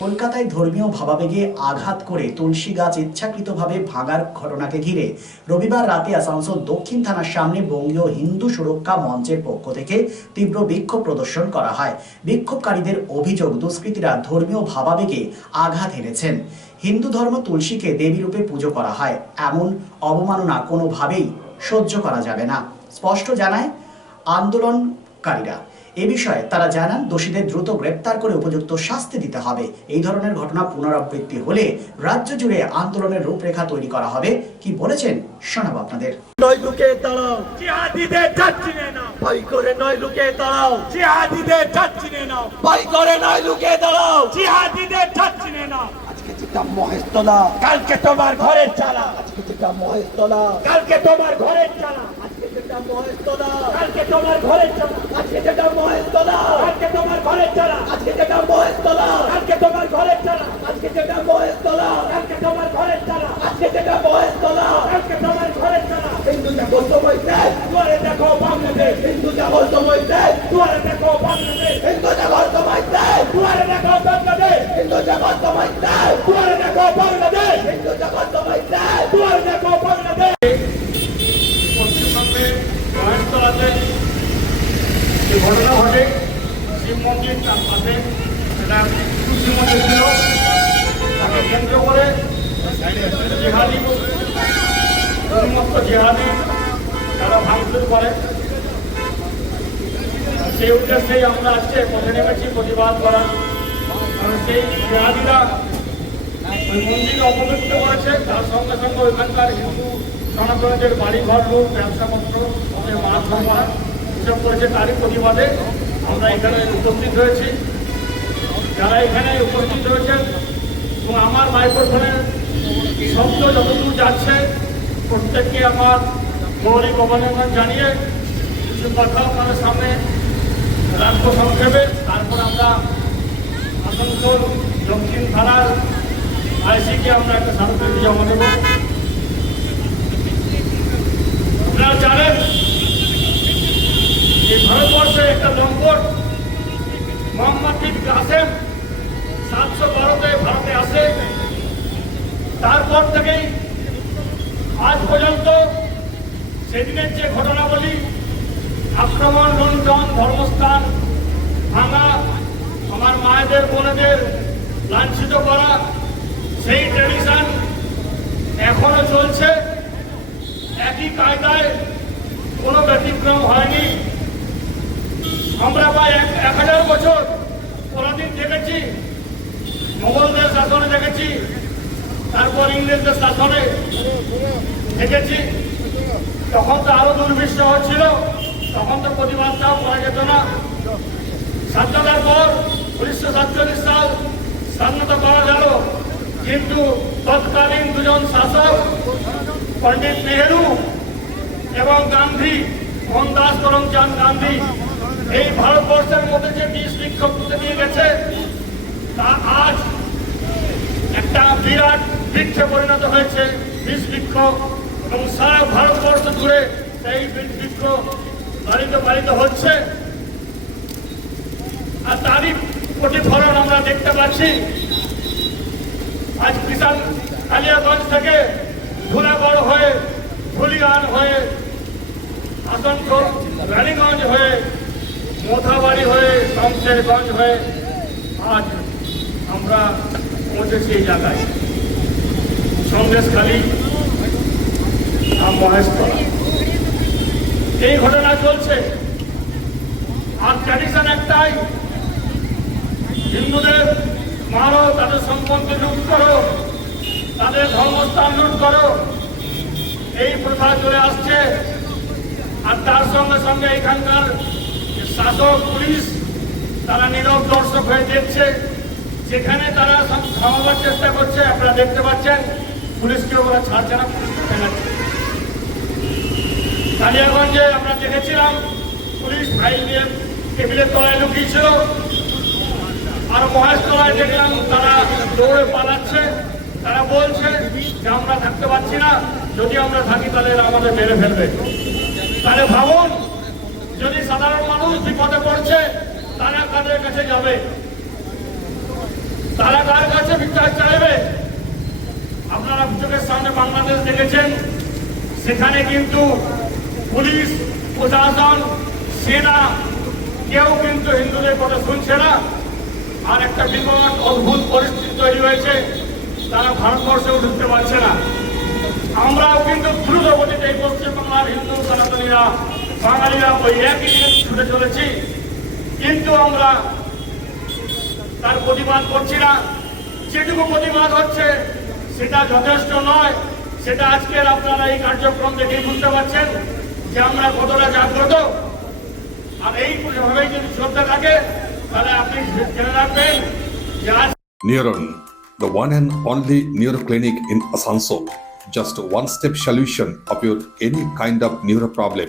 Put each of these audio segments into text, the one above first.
কলকাতায় ধর্মীয় ভাবাবেগে আঘাত করে তুলসী গাছ ইচ্ছাকৃতভাবে ভাঙার ঘটনাকে ঘিরে রবিবার রাতে আসানসোল দক্ষিণ থানার সামনে বঙ্গীয় হিন্দু সুরক্ষা মঞ্চের পক্ষ থেকে তীব্র বিক্ষোভ প্রদর্শন করা হয়। বিক্ষোভকারীদের অভিযোগ, দুষ্কৃতীরা ধর্মীয় ভাবাবেগে আঘাত এনেছেন। হিন্দু ধর্ম তুলসীকে দেবীরূপে পুজো করা হয়। এমন অবমাননা কোনোভাবেই সহ্য করা যাবে না, স্পষ্ট জানায় আন্দোলনকারীরা। এ বিষয়ে তারা জানান দোষীদের দ্রুত গ্রেপ্তার করে উপযুক্ত শাস্তি দিতে হবে। এই ধরনের ঘটনা পুনরাবৃত্তি হলে রাজ্য জুড়ে আন্দোলনের রূপরেখা তৈরি করা হবে। কি বলেছেন শোনাবো আপনাদের। নয় লুকে দাঁড়াও। জিহাদিদের যাচ্ছি না ভয় করে নয় লুকে দাঁড়াও। জিহাদিদের যাচ্ছি না ভয় করে নয় লুকে দাঁড়াও। জিহাদিদের যাচ্ছি না আজকে যেটা মহেশতলা কালকে তোমার ঘরের চালা। আজকে যেটা মহেশতলা। কালকে তোমার ঘরের চালা। যেটা মহেশতলা কালকে তোমার ঘরের চালা। আজকে যেটা মহেশতলা কালকে তোমার ঘরের চালা। আজকে যেটা মহেশতলা কালকে তোমার ঘরের চালা। আজকে যেটা মহেশতলা কালকে তোমার ঘরের চালা। আজকে যেটা মহেশতলা কালকে তোমার ঘরের চালা। হিন্দু জাগর সময় দেয়। দুয়ারে দেখো বাংলাদেশ। হিন্দু জাগর সময় দেয়। দুয়ারে দেখো বাংলাদেশ। হিন্দু জাগর সময় দেয়। দুয়ারে দেখো বাংলাদেশ। হিন্দু জাগর সময় দেয়। দুয়ারে দেখো বাংলাদেশ। হিন্দু জাগর সময় দেয়। দুয়ারে দেখো বাংলাদেশ। ঘটনা ঘটে, শিব মন্দির তার পাশে সেটা তুলসী মন্দির ছিল। তাকে কেন্দ্র করে জেহাদি সমস্ত জেহাদি তারা ভাঙচুর করে। সেই উদ্দেশ্যেই আমরা আজকে পথে নেমেছি প্রতিবাদ করার। কারণ সেই জেহাদিরা ওই মন্দির অপবিত্র করেছে। তার সঙ্গে সঙ্গে ওইখানকার হিন্দু সনাতনীদের বাড়ি ঘর লোক ব্যবসাপত্র ওদের মাছ ধরা এসব করেছে তারই প্রতিবাদে আমরা এখানে উপস্থিত হয়েছি। যারা এখানে উপস্থিত হয়েছেন এবং আমার মাইক্রোফোনের শব্দ যতদূর যাচ্ছে, প্রত্যেককে আমার মৌলিক অবলম্বন জানিয়ে কিছু কথা আপনাদের সামনে রাখব সংক্ষেপে। তারপর আমরা আসানসোল দক্ষিণ থানার আইসিকে আমরা একটা স্মারকলিপি জমা দেবো আপনারা জানেন এই ভারতবর্ষে একটা নম্বর, মোহাম্মদ বিন কাসেম, সাতশো বারোতে ভারতে আসে। তারপর থেকেই আজ পর্যন্ত সেদিনের যে ঘটনাবলী, আক্রমণ, লুণ্ঠন, ধর্মস্থান ভাঙা আমার মায়েদের, বোনেদের, লাঞ্ছিত করা, সেই ট্রেডিশন এখনও চলছে। একই কায়দায় কোনো ব্যতিক্রম হয়নি। আমরা প্রায় এক হাজার বছর পরাধীন দেখেছি, মোগলদের শাসনে দেখেছি, তারপর ইংরেজদের শাসনে দেখেছি। তখন তো আরও দুর্বিষহ ছিল তখন তো প্রতিবাদটাও করা যেত না। স্বাধীনতার পর উনিশশো সাতচল্লিশ সাল স্বাধীনতা করা গেল। কিন্তু তৎকালীন দুজন শাসক, পণ্ডিত নেহেরু এবং গান্ধী, মোহনদাস করমচাঁদ গান্ধী এই ভারতবর্ষের মধ্যে যে বিষ বৃক্ষ পুঁতে দিয়ে গেছে, তা আজ একটা বিরাট বৃক্ষে পরিণত হয়েছে বিষ বৃক্ষ এবং সারা ভারতবর্ষ জুড়ে সেই বীজ বৃক্ষ বাড়িতে পালিত হচ্ছে। আর তারই প্রতিফলন আমরা দেখতে পাচ্ছি। আজ কিষান কালিয়াগঞ্জ থেকে ধুলাগড় হয়ে ধুলিয়ান হয়ে, আসানসোল, রানীগঞ্জ হয়ে মোথাবাড়ি হয়ে, শমশেরগঞ্জ হয়ে আজ আমরা পৌঁছেছি এই জায়গায়। সন্দেশখালী মহেশতলা। এই ঘটনা চলছে। আর ট্র্যাডিশন একটাই, হিন্দুদের মারো, তাদের সম্পত্তি লুট করো, তাদের ধর্মস্থান লুট করো। এই প্রথা চলে আসছে। আর তার সঙ্গে সঙ্গে এখানকার শাসক, পুলিশ, তারা নীরব দর্শক হয়ে দেখছে। যেখানে তারা থামাবার চেষ্টা করছে, আপনারা দেখতে পাচ্ছেন, পুলিশকে ওরা ছাড়ছে না পুলিশকে ফেলাচ্ছে কালিয়াগঞ্জে আমরা দেখেছিলাম, পুলিশ ফাইল দিয়ে টেবিলের তলায় লুকিয়েছিল। আর মহেশ তলায় দেখলাম তারা দৌড়ে পালাচ্ছে, তারা বলছে যে আমরা থাকতে পারছি না, যদি আমরা থাকি তাহলে আমাদের মেরে ফেলবে। তাহলে ভাবুন যদি সাধারণ মানুষ বিপদে পড়ছে, তারা কাদের কাছে যাবে? তারা কার বিচার চাইবে? আপনারা চোখের সামনে বাংলাদেশ দেখেছেন, সেখানে কিন্তু পুলিশ, প্রশাসন, সেনা, কেউ কিন্তু হিন্দুদের কথা শুনছে না। আর একটা বিকট অদ্ভুত পরিস্থিতি তৈরি হয়েছে, তারা ভারতবর্ষেও ঢুকতে পারছে না। আমরাও কিন্তু দ্রুত গতিতে এই পশ্চিমবাংলার হিন্দু সনাতনীরা বাঙালিরা ওই একই দিকে ছুটে চলেছি কিন্তু আমরা তার প্রতিবাদ করছি না যেটুকু প্রতিবাদ হচ্ছে সেটা যথেষ্ট নয় সেটা আজকের আপনারা এই কার্যক্রম দেখে বুঝতে পারছেন যে আমরা কতটা জাগ্রত আর এইভাবেই যদি শ্রদ্ধা থাকে তাহলে আপনি জেনে রাখবেন যে আজ Neuron, the one and only neuro clinic in Asansol. Just a one-step solution of your any kind of neuro problem.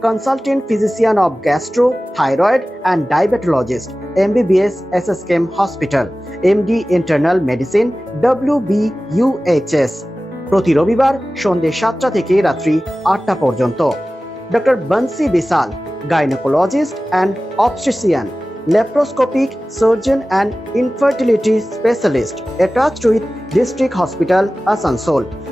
consultant physician of gastro, thyroid, and diabetologist, MBBS SSKM Hospital, MD Internal Medicine, WBUHS প্রতি রবিবার সন্ধ্যে সাতটা থেকে রাত্রি আটটা পর্যন্ত। Doctor Bansi Bishal gynaecologist and obstetrician laparoscopic surgeon and infertility specialist attached with district hospital Asansol